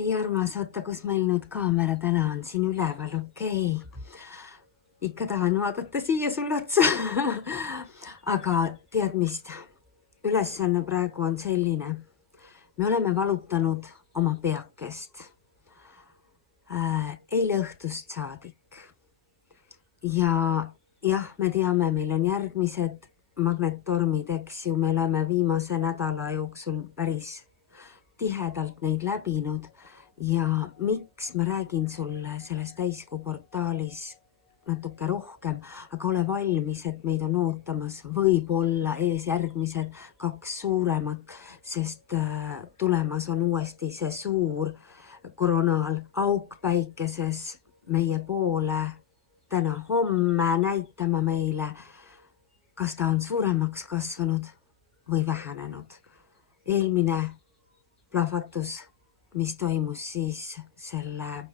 Ei armas, oota, kus meil nüüd kaamera täna on siin üleval, okei. Ikka tahan vaadata siia sulle otsa. Aga tead mis, ülesanne praegu on selline. Me oleme valutanud oma peakest. Eile õhtust saadik. Ja jah, me teame, meil on järgmised magnettormid, eks ju. Me oleme viimase nädala jooksul päris tihedalt neid läbinud. Ja miks ma räägin sulle selles täiskuu portaalis natuke rohkem, aga ole valmis, et meid on ootamas võib-olla ees järgmised 2 suuremat, sest tulemas on uuesti see suur koronaal auk päikeses meie poole täna homme näitama meile, kas ta on suuremaks kasvanud või vähenenud. Eelmine plahvatus, mis toimus siis selle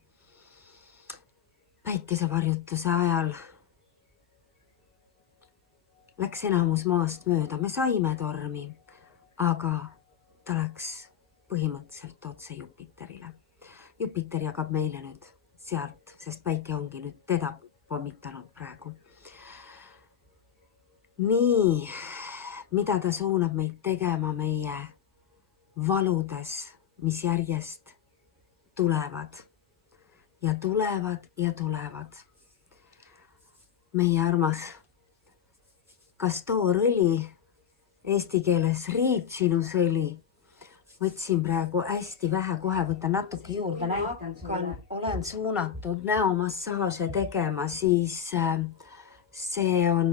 päikesevarjutuse ajal, läks enamus maast mööda. Me saime tormi, aga ta läks põhimõtteliselt otse Jupiterile. Jupiter jagab meile nüüd sealt, sest päike ongi nüüd teda pommitanud praegu. Nii, mida ta suunab meid tegema meie valudes, mis järjest tulevad ja tulevad ja tulevad. Meie armas kastoorõli, eesti keeles riitsinusõli. Võtsin praegu hästi vähe, kohe võtan natuke juurde, näitan sulle. Olen suunatud näomassaaže tegema, siis see on,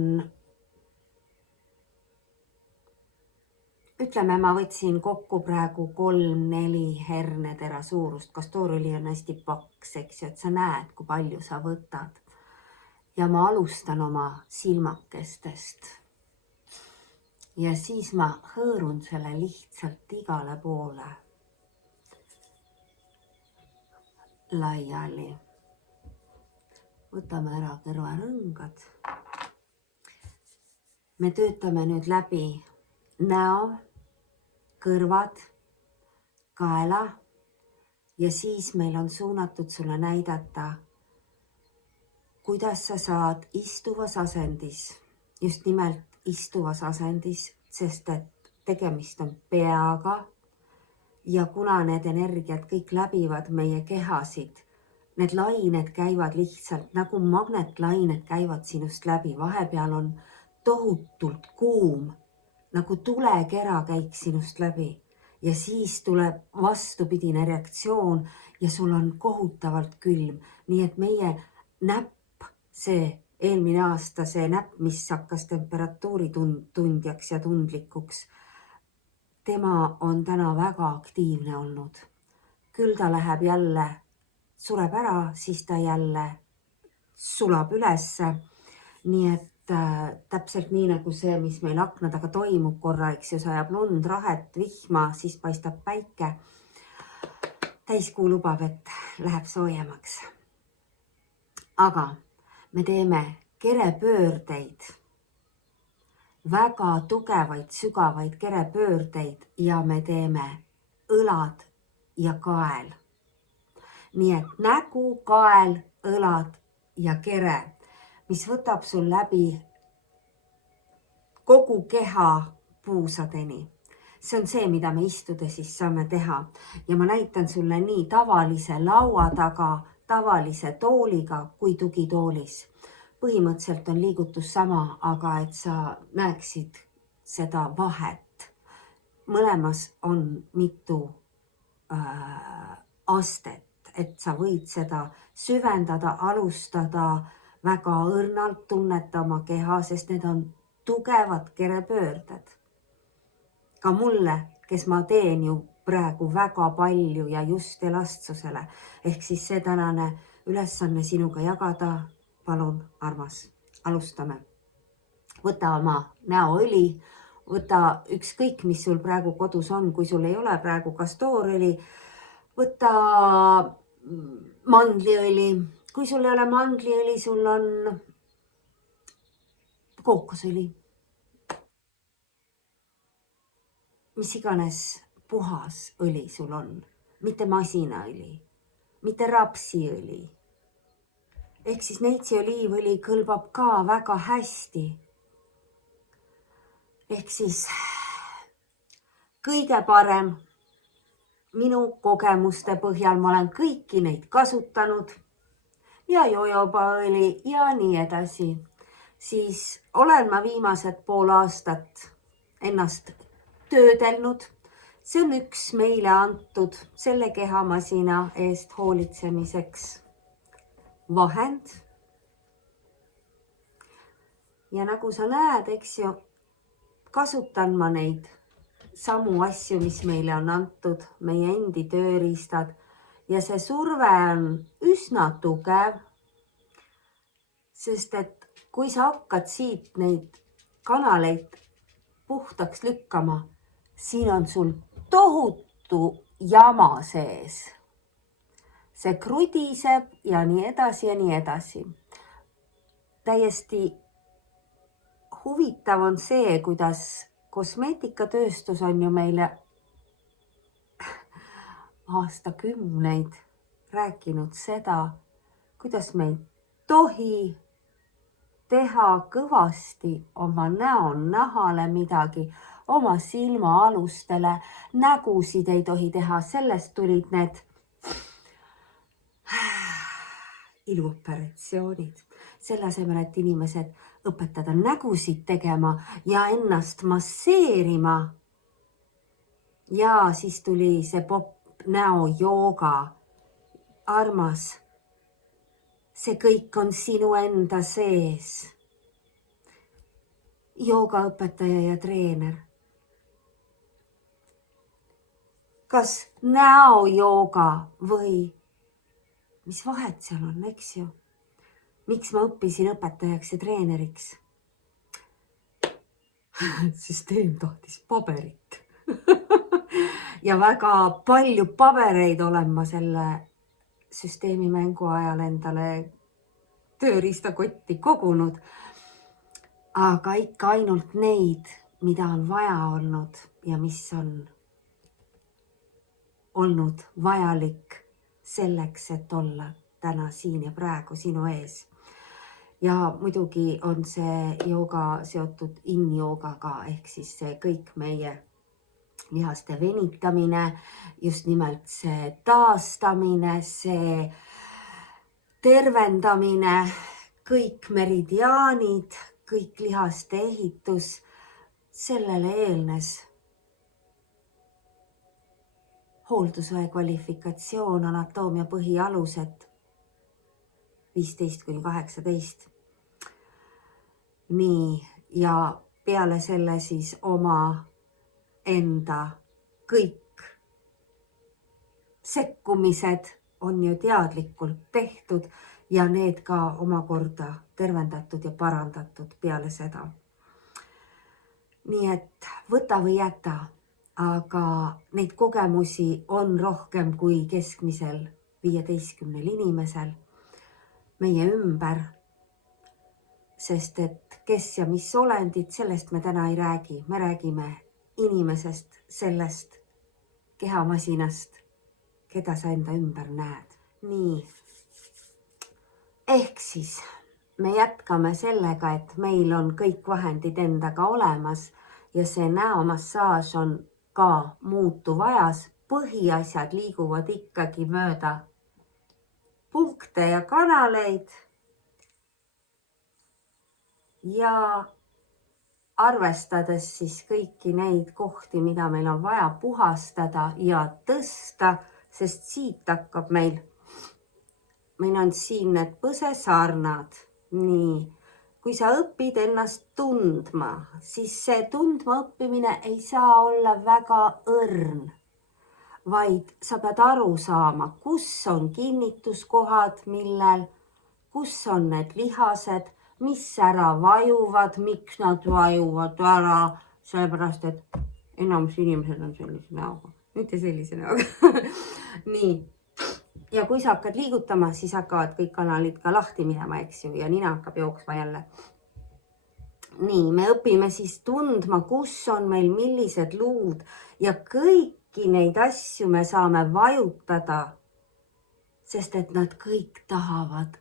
ütleme, ma võtsin kokku praegu 3-4 hernetera suurust. Kastoorõli on hästi paks, eks ju, et sa näed, kui palju sa võtad. Ja ma alustan oma silmakestest. Ja siis ma hõõrun selle lihtsalt igale poole laiali. Võtame ära kõrvarõngad. Me töötame nüüd läbi näo, kõrvad, kaela ja siis meil on suunatud sulle näidata, kuidas sa saad istuvas asendis, just nimelt istuvas asendis, sest et tegemist on peaga ja kuna need energiad kõik läbivad meie kehasid, need lained käivad lihtsalt nagu magnetlained käivad sinust läbi, vahepeal on tohutult kuum, nagu tulekera käiks sinust läbi ja siis tuleb vastupidine reaktsioon ja sul on kohutavalt külm. Nii et meie näpp, see eelmine aasta, see näpp, mis hakkas temperatuuri tundjaks ja tundlikuks, tema on täna väga aktiivne olnud. Küll ta läheb jälle, sureb ära, siis ta jälle sulab ülesse. Nii et täpselt nii nagu see, mis meil akna taga toimub korra, eks ju, sajab lund, rahet, vihma, siis paistab päike. Täiskuu lubab, et läheb soojemaks. Aga me teeme kerepöördeid, väga tugevaid, sügavaid kerepöördeid ja me teeme õlad ja kael. Nii et nägu, kael, õlad ja kere, mis võtab sul läbi kogu keha puusadeni. See on see, mida me istudes siis saame teha. Ja ma näitan sulle nii tavalise laua taga, tavalise tooliga kui tugitoolis. Põhimõtteliselt on liigutus sama, aga et sa näeksid seda vahet. Mõlemas on mitu astet, et sa võid seda süvendada, alustada väga õrnalt, tunneta oma keha, sest need on tugevad kerepöörded. Ka mulle, kes ma teen ju praegu väga palju ja just elastsusele, ehk siis see tänane ülesanne sinuga jagada, palun, armas, alustame. Võta oma näoõli, võta ükskõik, mis sul praegu kodus on, kui sul ei ole praegu kastoorõli, võta mandliõli. Kui sul ei ole mandliõli, sul on kookosõli. Mis iganes puhas õli sul on. mitte masinaõli, mitte rapsiõli. Ehk siis neitsi-oliivõli kõlbab ka väga hästi. Ehk siis kõige parem minu kogemuste põhjal, ma olen kõiki neid kasutanud ja jojobaõli ja nii edasi, siis olen ma viimased pool aastat ennast töödelnud. See on üks meile antud selle kehamasina eest hoolitsemiseks vahend. Ja nagu sa näed, eks ju, kasutan ma neid samu asju, mis meile on antud, meie endi tööriistad ja see surve on üsna tugev, sest et kui sa hakkad siit neid kanaleid puhtaks lükkama, siin on sul tohutu jama sees. See krudiseb ja nii edasi ja nii edasi. Täiesti huvitav on see, kuidas kosmeetikatööstus on ju meile aastakümneid rääkinud seda, kuidas me ei tohi teha kõvasti oma näonahale midagi, oma silmaalustele, nägusid ei tohi teha, sellest tulid need iluoperatsioonid. Selle asemel, et inimesed õpetada nägusid tegema ja ennast masseerima. Ja siis tuli see popp näojooga. Armas, see kõik on sinu enda sees. Joogaõpetaja ja treener. Kas näojooga või mis vahet seal on, eks ju? Miks ma õppisin õpetajaks ja treeneriks? Süsteem tahtis paberit. Ja väga palju pabereid olen ma selle süsteemi mängu ajal endale tööriistakotti kogunud. Aga ikka ainult neid, mida on vaja olnud ja mis on olnud vajalik selleks, et olla täna siin ja praegu sinu ees. Ja muidugi on see jooga seotud in-joogaga, ehk siis see kõik meie lihaste venitamine, just nimelt see taastamine, see tervendamine, kõik meridiaanid, kõik lihaste ehitus, sellele eelnes hoolduse kvalifikatsioon, anatoomia põhialused 15–18. Nii, ja peale selle siis oma enda kõik sekkumised on ju teadlikult tehtud ja need ka omakorda tervendatud ja parandatud peale seda. Nii et võta või jäta, aga neid kogemusi on rohkem kui keskmisel 15 inimesel meie ümber, sest et kes ja mis olendid, sellest me täna ei räägi. Me räägime inimesest, sellest kehamasinast, keda sa enda ümber näed. Nii, ehk siis me jätkame sellega, et meil on kõik vahendid endaga olemas ja see näomassaaž on ka muutuv ajas. Põhiasjad liiguvad ikkagi mööda punkte ja kanaleid ja arvestades siis kõiki neid kohti, mida meil on vaja puhastada ja tõsta, sest siit hakkab meil on siin need põsesarnad. Nii, kui sa õpid ennast tundma, siis see tundma õppimine ei saa olla väga õrn, vaid sa pead aru saama, kus on kinnituskohad, millel, kus on need lihased, mis ära vajuvad, miks nad vajuvad ära, sellepärast, et enamus inimesed on sellise näoga, mitte sellise näoga. Nii, ja kui sa hakkad liigutama, siis hakkavad kõik kanalid ka lahti minema, eks ju, ja nina hakkab jooksma jälle. Nii, me õpime siis tundma, kus on meil millised luud ja kõik kõiki neid asju me saame vajutada, sest et nad kõik tahavad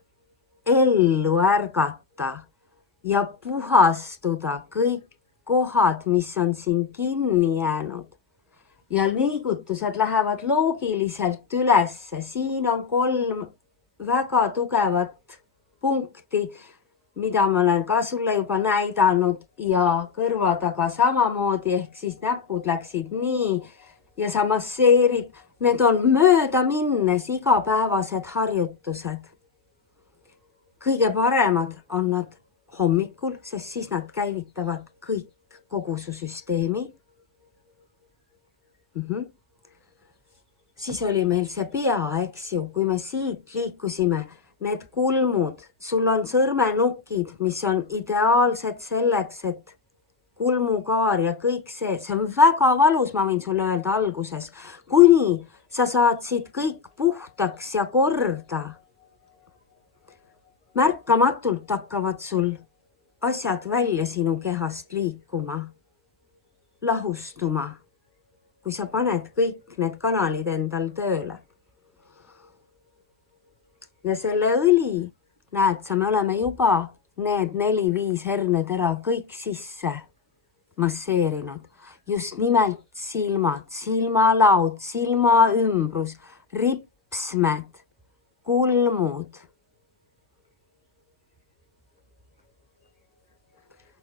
ellu ärgata ja puhastuda, kõik kohad, mis on siin kinni jäänud. Ja liigutused lähevad loogiliselt ülesse. Siin on 3 väga tugevat punkti, mida ma olen ka sulle juba näidanud ja kõrva taga samamoodi, ehk siis näpud läksid nii ja sa masseerid. Need on mööda minnes igapäevased harjutused. Kõige paremad on nad hommikul, sest siis nad käivitavad kogu su süsteemi. Siis oli meil see pea, eks ju, kui me siit liikusime, need kulmud, sul on sõrmenukid, mis on ideaalsed selleks, et kulmukaar ja kõik see on väga valus, ma võin sulle öelda alguses, kuni sa saad siit kõik puhtaks ja korda. Märkamatult hakkavad sul asjad välja sinu kehast liikuma, lahustuma, kui sa paned kõik need kanalid endal tööle. Ja selle õli, näed sa, me oleme juba need 4-5 hernetera kõik sisse masseerinud. Just nimelt silmad, silmalaud, silmaümbrus, ripsmed, kulmud.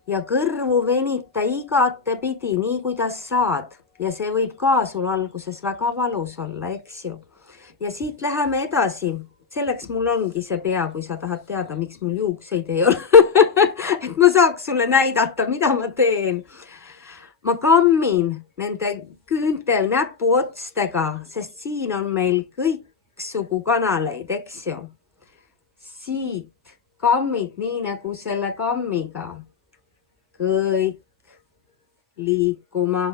Ja kõrvu venita igatepidi, nii kuidas saad. Ja see võib ka sul alguses väga valus olla, eks ju. Ja siit läheme edasi. Selleks mul ongi see pea, kui sa tahad teada, miks mul juukseid ei ole. Et ma saaks sulle näidata, mida ma teen. Ma kammin nende küüntel näpuotstega, sest siin on meil kõiksugu kanaleid, eks ju. Siit kammid nii nagu selle kammiga. Kõik liikuma.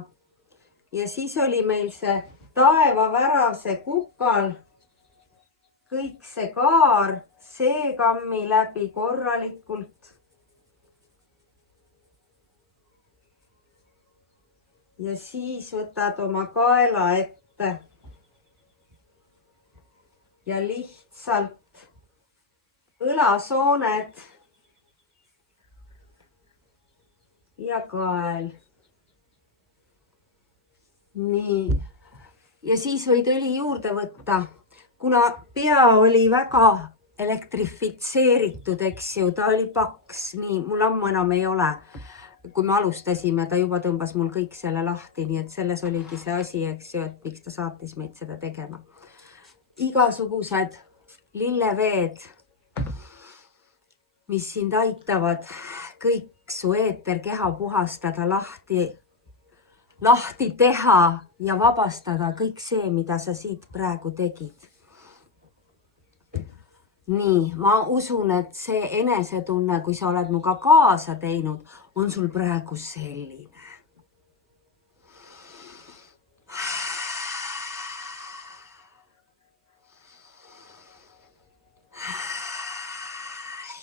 Ja siis oli meil see taevavärav, see kukal, kõik see kaar, see kammi läbi korralikult. Ja siis võtad oma kaela ette ja lihtsalt õlasooned ja kael. Nii. Ja siis võid õli juurde võtta, kuna pea oli väga elektrifitseeritud, eks ju, ta oli paks, nii, mul ammu enam ei ole. Kui me alustasime, ta juba tõmbas mul kõik selle lahti, nii et selles oligi see asi, eks ju, et miks ta saatis meid seda tegema. Igasugused lilleveed, mis sind aitavad kõik su eeterkeha puhastada, lahti teha ja vabastada kõik see, mida sa siit praegu tegid. Nii, ma usun, et see enesetunne, kui sa oled muga kaasa teinud, on sul praegu selline.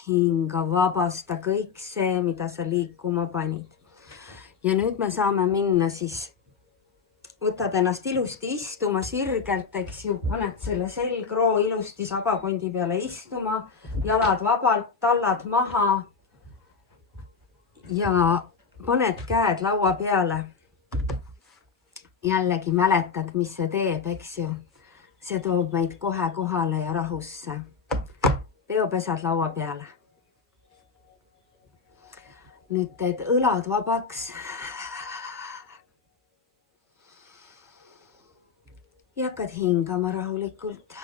Hinga, vabasta kõik see, mida sa liikuma panid. Ja nüüd me saame minna siis, võtad ennast ilusti istuma sirgelt, eks ju, paned selle selgroo ilusti sabakondi peale istuma, jalad vabalt, tallad maha ja paned käed laua peale. Jällegi mäletad, mis see teeb, eks ju. See toob meid kohe kohale ja rahusse. Peopesad laua peale. Nüüd teed õlad vabaks. Ja hakkad hingama rahulikult.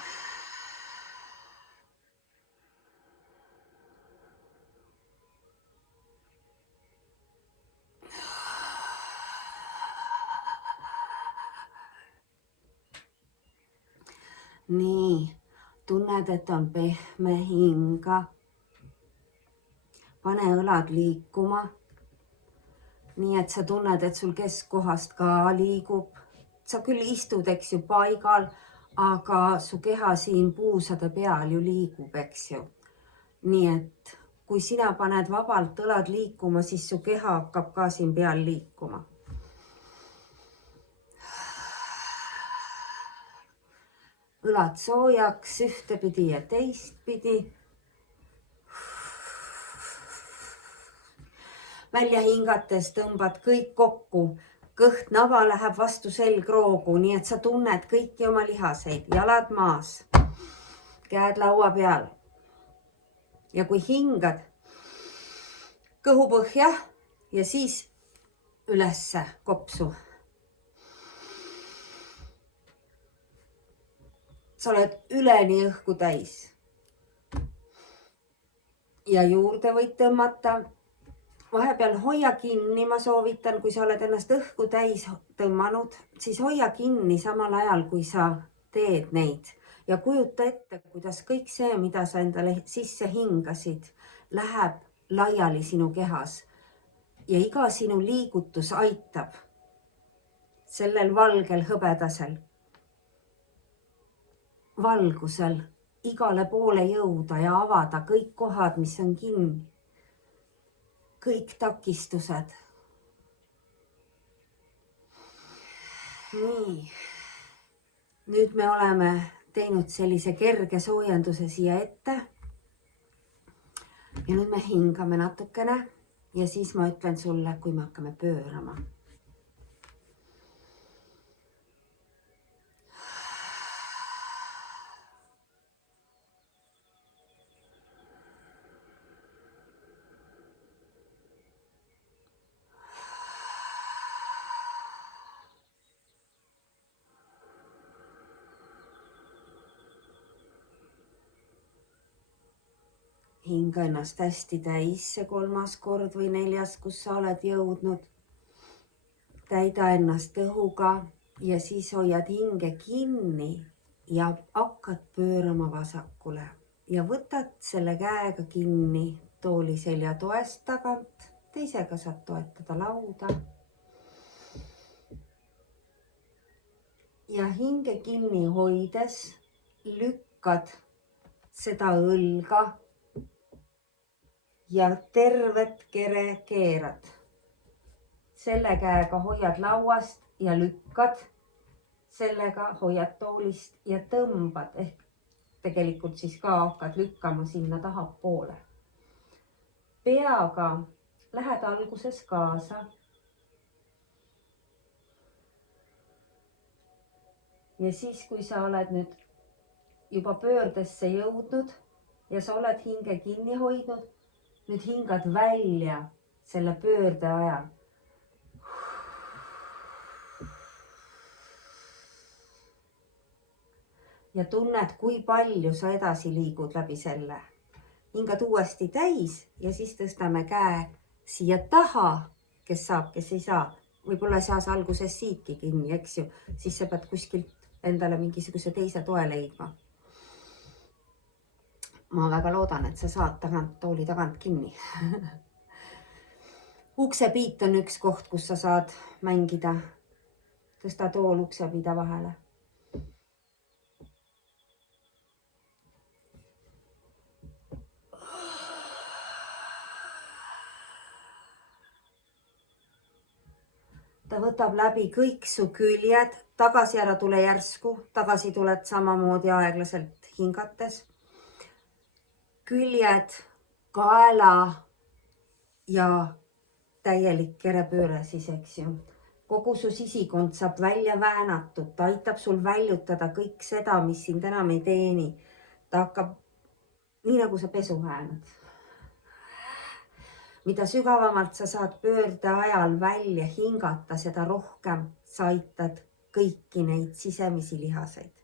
Nii, tunned, et on pehme hinga. Pane õlad liikuma. Nii, et sa tunned, et sul keskkohast ka liigub. Sa küll istud, eks ju, paigal, aga su keha siin puusade peal ju liigub, eks ju. Nii, et kui sina paned vabalt õlad liikuma, siis su keha hakkab ka siin peal liikuma. õlad soojaks ühtepidi ja teistpidi. Välja hingates tõmbad kõik kokku. Kõht nava läheb vastu selgroogu, nii et sa tunned kõiki oma lihaseid. Jalad maas, käed laua peal. Ja kui hingad kõhu põhja ja siis ülesse kopsu. Sa oled üleni õhku täis. Ja juurde võid tõmmata. Vahepeal hoia kinni, ma soovitan, kui sa oled ennast õhku täis tõmmanud, siis hoia kinni samal ajal, kui sa teed neid. Ja kujuta ette, kuidas kõik see, mida sa endale sisse hingasid, läheb laiali sinu kehas. Ja iga sinu liigutus aitab sellel valgel hõbedasel valgusel igale poole jõuda ja avada kõik kohad, mis on kinni. Kõik takistused. Nii. Nüüd me oleme teinud sellise kerge soojenduse siia ette. Ja nüüd me hingame natukene ja siis ma ütlen sulle, kui me hakkame pöörama. Hinga ennast hästi täis see 3. kord või 4., kus sa oled jõudnud. Täida ennast õhuga ja siis hoiad hinge kinni ja hakkad pöörama vasakule. Ja võtad selle käega kinni tooli selja toest tagant. Teisega saad toetada lauda. Ja hinge kinni hoides lükkad seda õlga ja tervet kere keerad. Selle käega hoiad lauast ja lükkad. Sellega hoiad toolist ja tõmbad. Ehk tegelikult siis ka hakkad lükkama sinna tahapoole. Peaga lähed alguses kaasa. Ja siis, kui sa oled nüüd juba pöördesse jõudnud ja sa oled hinge kinni hoidnud, nüüd hingad välja selle pöörde ajal. Ja tunned, kui palju sa edasi liigud läbi selle. Hingad uuesti täis ja siis tõstame käe siia taha, kes saab, kes ei saa. Võib-olla ei saa sa alguses siitki kinni, eks ju. Siis sa pead kuskilt endale mingisuguse teise toe leidma. Ma väga loodan, et sa saad tooli tagant kinni. Uksepiit on üks koht, kus sa saad mängida. Tõsta tool uksepiida vahele. Ta võtab läbi kõik su küljed. Tagasi ära tule järsku. Tagasi tuled samamoodi aeglaselt hingates. Küljed, kaela ja täielik kerepööre siis, eks ju. Kogu su sisikond saab välja väänatud. Ta aitab sul väljutada kõik seda, mis sind enam ei teeni. Ta hakkab nii nagu sa pesu väänad. Mida sügavamalt sa saad pöörde ajal välja hingata, seda rohkem sa aitad kõiki neid sisemisi lihaseid.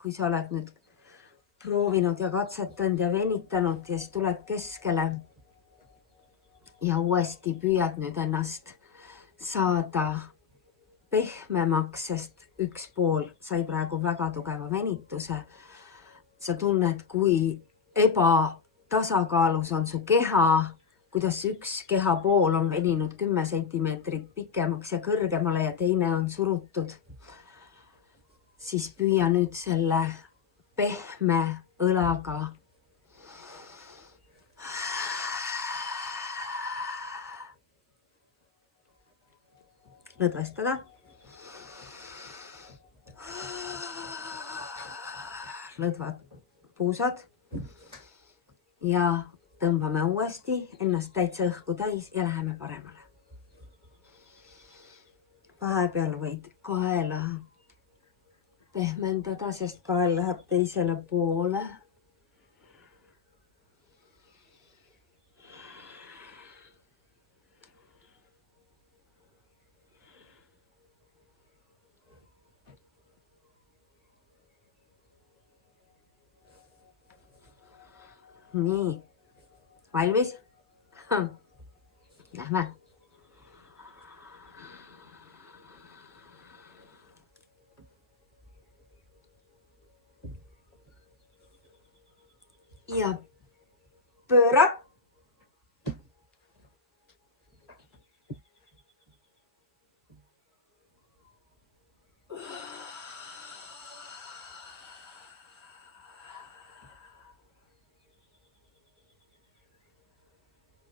Kui sa oled nüüd proovinud ja katsetanud ja venitanud ja siis tuled keskele ja uuesti püüad nüüd ennast saada pehmemaks, sest üks pool sai praegu väga tugeva venituse. Sa tunned, kui ebatasakaalus on su keha, kuidas üks keha pool on veninud 10 sentimeetrit pikemaks ja kõrgemale ja teine on surutud. siis püüa nüüd selle pehme õlaga lõdvestada. Lõdvad puusad ja tõmbame uuesti ennast täitsa õhku täis ja läheme paremale. Vahepeal võid kaela pehmendada, sest kael läheb teisele poole. Nii, valmis? Lähme. Ja pööra.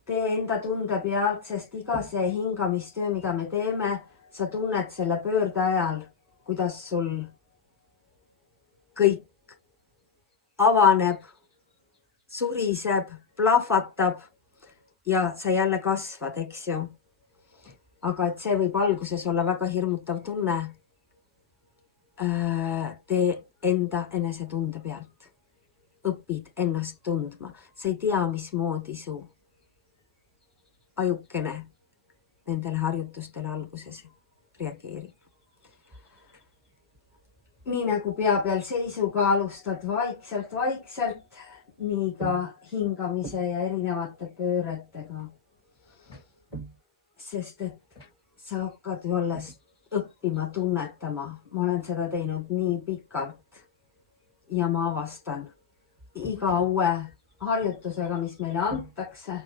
Tee enda tunde pealt, sest iga see hingamistöö, mida me teeme, sa tunned selle pöörde ajal, kuidas sul kõik avaneb, suriseb, plahvatab ja sa jälle kasvad, eks ju. Aga et see võib alguses olla väga hirmutav tunne. Tee enda enesetunde pealt. Õpid ennast tundma. Sa ei tea, mismoodi su ajukene nendele harjutustele alguses reageerib. Nii nagu pea peal seisuga alustad vaikselt, nii ka hingamise ja erinevate pööretega. Sest et sa hakkad ju alles õppima tunnetama. Ma olen seda teinud nii pikalt ja ma avastan iga uue harjutusega, mis meile antakse,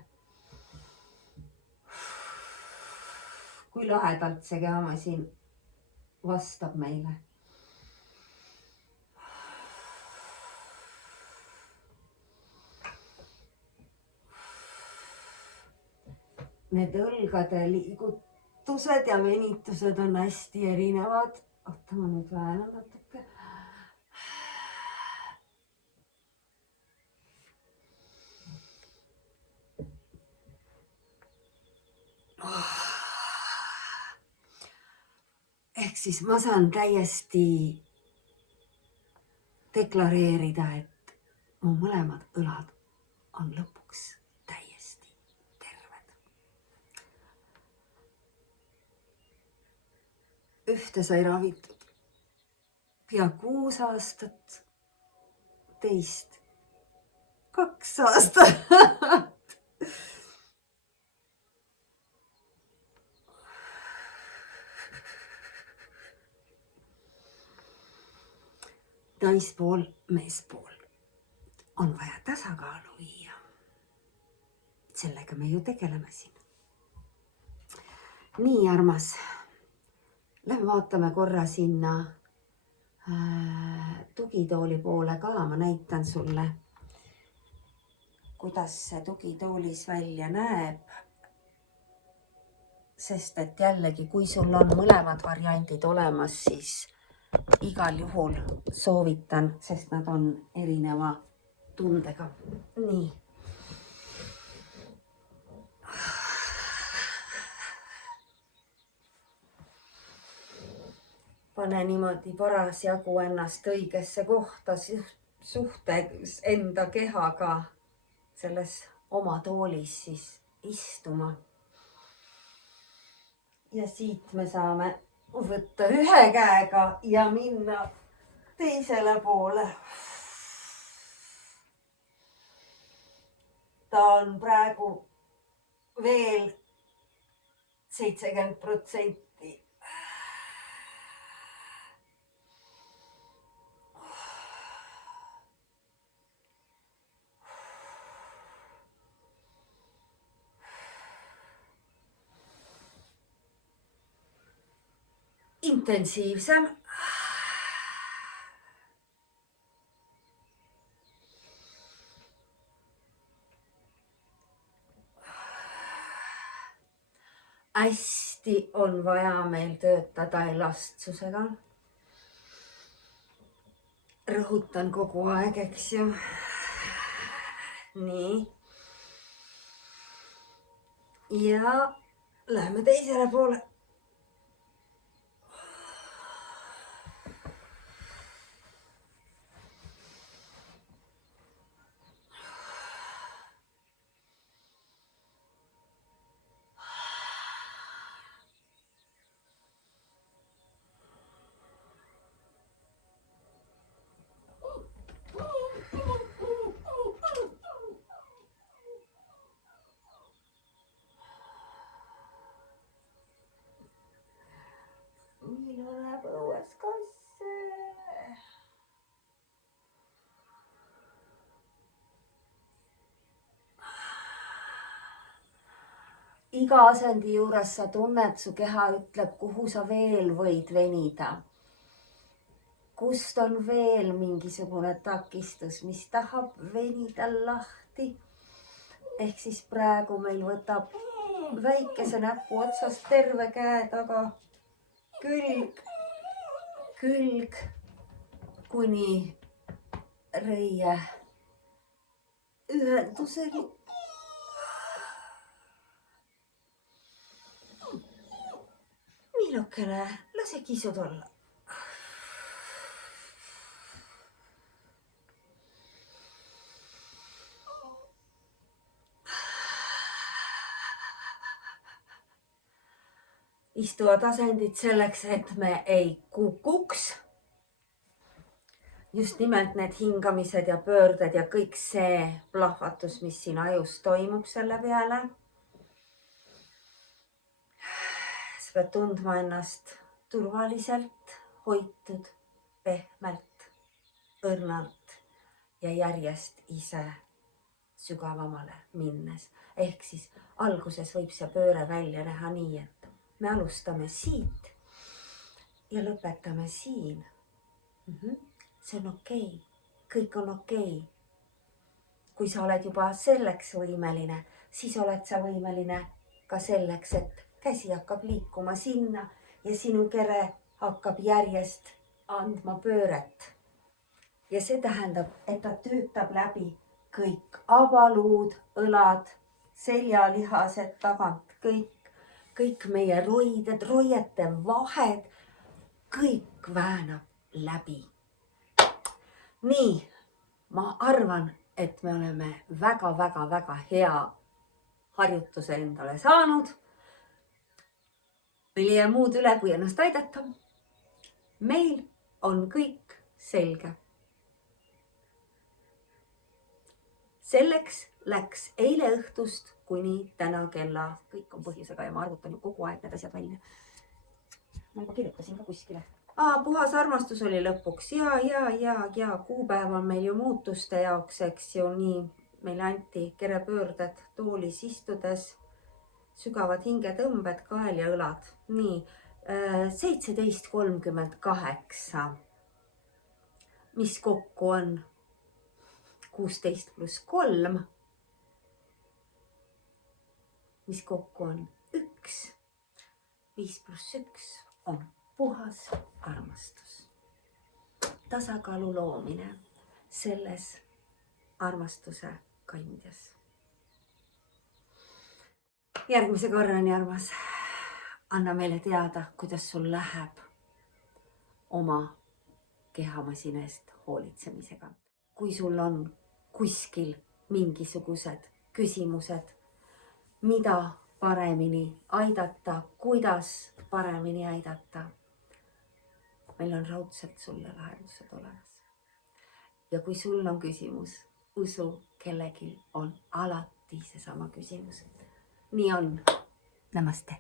kui lahedalt see kehamasin vastab meile. Need õlgade liigutused ja venitused on hästi erinevad. Oota, ma nüüd väänan natuke. Ehk siis ma saan täiesti deklareerida, et mu mõlemad õlad on lõpuks täiesti terved. Ühte sai ravitud pea 6 aastat, teist 2 aastat. Naispool, meespool on vaja tasakaalu viia. Sellega me ju tegeleme siin. Nii, armas. Lähme vaatame korra sinna tugitooli poole ka. Ma näitan sulle, kuidas see tugitoolis välja näeb. Sest et jällegi, kui sul on mõlemad variandid olemas, siis igal juhul soovitan, sest nad on erineva tundega. Nii. Pane niimoodi parasjagu ennast õigesse kohta suhtes enda kehaga selles oma toolis siis istuma. Ja siit me saame võtta ühe käega ja minna teisele poole. Ta on praegu veel 70%. Intensiivsem. hästi on vaja meil töötada elastsusega. Rõhutan kogu aeg, eks ju. Nii. Ja läheme teisele poole. Minu läheb õues kasse. Iga asendi juures sa tunned, su keha ütleb, kuhu sa veel võid venida. Kust on veel mingisugune takistus, mis tahab venida lahti. Ehk siis praegu meil võtab väikese näpu otsast terve käe taga külg kuni reie ühenduseni. Miilukene, lase kisud olla. Istuvad asendid selleks, et me ei kukuks. Just nimelt need hingamised ja pöörded ja kõik see plahvatus, mis siin ajus toimub selle peale. Sa pead tundma ennast turvaliselt, hoitud, pehmelt, õrnalt ja järjest ise sügavamale minnes. Ehk siis alguses võib see pööre välja näha nii, et me alustame siit ja lõpetame siin. See on okei. Kõik on okei. Kui sa oled juba selleks võimeline, siis oled sa võimeline ka selleks, et käsi hakkab liikuma sinna ja sinu kere hakkab järjest andma pööret. Ja see tähendab, et ta töötab läbi kõik avaluud, õlad, seljalihased tagant, kõik meie roided, roiete vahed, kõik väänab läbi. Nii, ma arvan, et me oleme väga hea harjutuse endale saanud. Meil ei jää muud üle, kui ennast aidata. Meil on kõik selge. Selleks läks eile õhtust kuni täna kella, kõik on põhjusega ja ma arvutan ju kogu aeg need asjad välja. Ma juba kirjutasin ka kuskile. Puhas armastus oli lõpuks. Ja kuupäev on meil ju muutuste jaoks, eks ju. Nii, meile anti kerepöörded toolis istudes, sügavad hingetõmbed, kael ja õlad. Nii, 17:38, mis kokku on 16 + 3, mis kokku on 1. 5 + 1 on puhas armastus. Tasakaalu loomine selles armastuse kandjas. Järgmise korrani, armas, anna meile teada, kuidas sul läheb oma kehamasina eest hoolitsemisega. Kui sul on kuskil mingisugused küsimused, mida paremini aidata, kuidas paremini aidata, meil on raudselt sulle lahendused olemas. Ja kui sul on küsimus, usu, kellelgi on alati seesama küsimus. Nii on. Namaste.